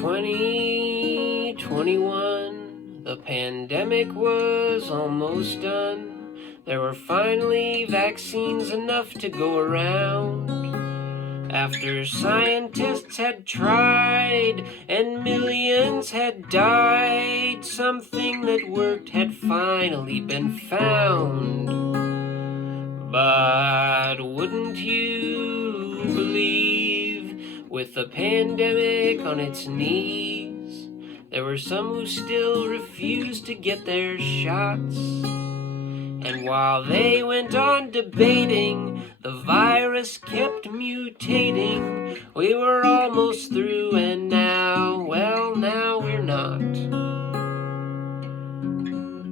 2021, the pandemic was almost done. There were finally vaccines enough to go around. After scientists had tried and millions had died, something that worked had finally been found. But wouldn't you believe, with the pandemic on its knees, there were some who still refused to get their shots. And while they went on debating, the virus kept mutating. We were almost through, and now, well, now we're not.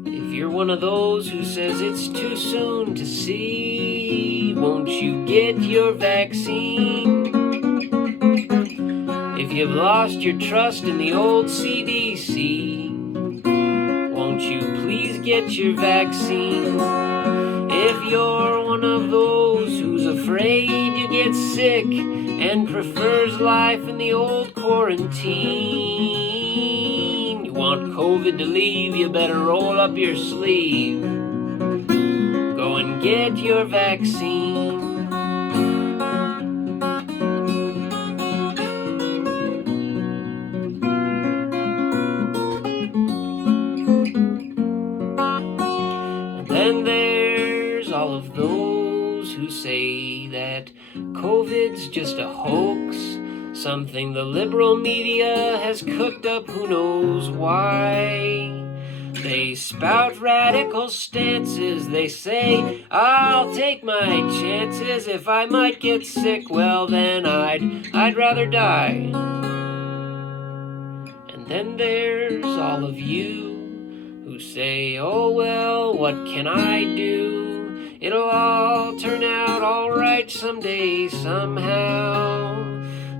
If you're one of those who says it's too soon to see, won't you get your vaccine? If you've lost your trust in the old CDC, won't you please get your vaccine? If you're one of those who's afraid you get sick and prefers life in the old quarantine, you want COVID to leave, you better roll up your sleeve. Go and get your vaccine. Then there's all of those who say that COVID's just a hoax, something the liberal media has cooked up, who knows why. They spout radical stances, they say, I'll take my chances. If I might get sick, well then I'd rather die. And then there's all of you who say, oh well, what can I do? It'll all turn out alright someday, somehow.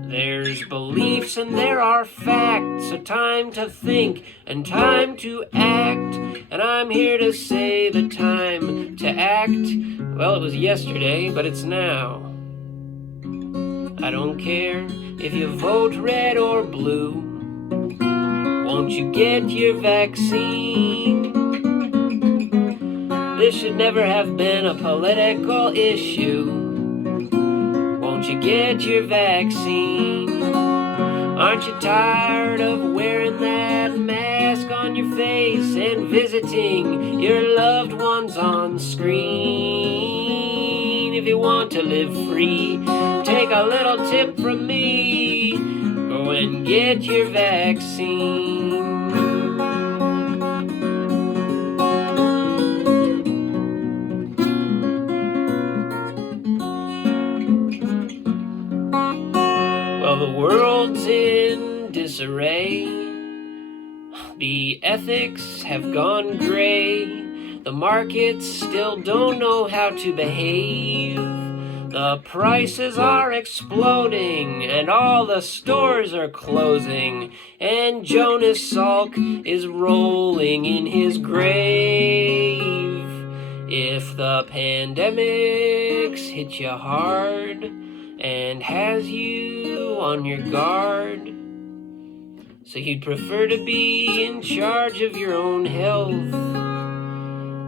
There's beliefs and there are facts, a time to think and time to act. And I'm here to say the time to act, well, it was yesterday, but it's now. I don't care if you vote red or blue, won't you get your vaccine? This should never have been a political issue. Won't you get your vaccine? Aren't you tired of wearing that mask on your face and visiting your loved ones on screen? If you want to live free, take a little tip from me. Go and get your vaccine. Well, the world's in disarray. The ethics have gone gray. The markets still don't know how to behave. The prices are exploding and all the stores are closing, and Jonas Salk is rolling in his grave. If the pandemic's hit you hard and has you on your guard, so you'd prefer to be in charge of your own health.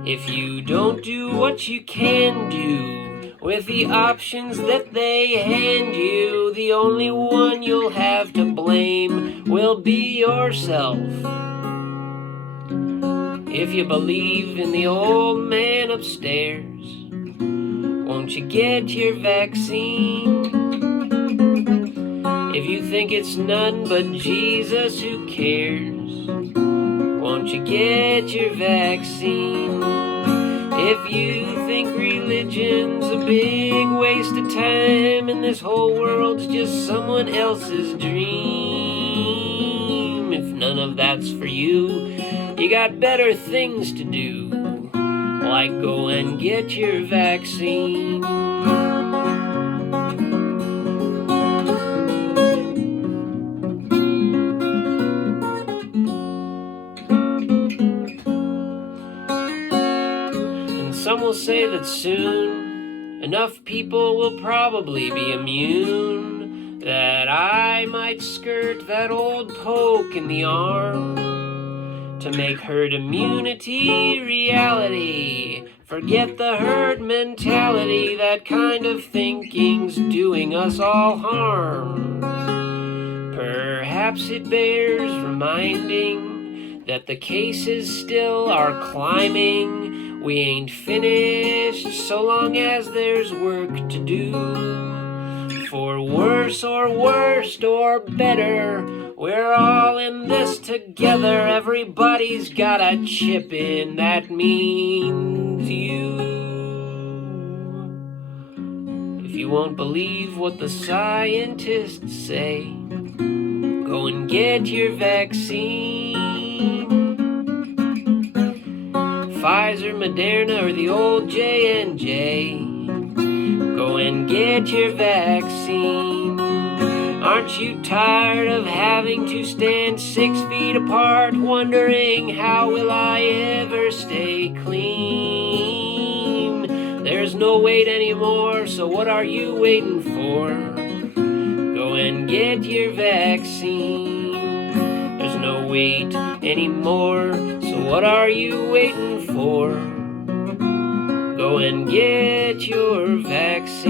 If you don't do what you can do with the options that they hand you, the only one you'll have to blame will be yourself. If you believe in the old man upstairs, won't you get your vaccine? If you think it's none but Jesus who cares, won't you get your vaccine? If you think religion's a big waste of time and this whole world's just someone else's dream, if none of that's for you, you got better things to do, like go and get your vaccine. Some will say that soon enough people will probably be immune that I might skirt that old poke in the arm to make herd immunity reality. Forget the herd mentality, that kind of thinking's doing us all harm. Perhaps it bears reminding that the cases still are climbing. We ain't finished so long as there's work to do. For worse or worst or better, we're all in this together. Everybody's got a chip in, that means you. If you won't believe what the scientists say, go and get your vaccine. Pfizer, Moderna, or the old J&J. Go and get your vaccine. Aren't you tired of having to stand 6 feet apart, wondering how will I ever stay clean? There's no wait anymore, so what are you waiting for? Go and get your vaccine. There's no wait anymore, so what are you waiting for? Go and get your vaccine.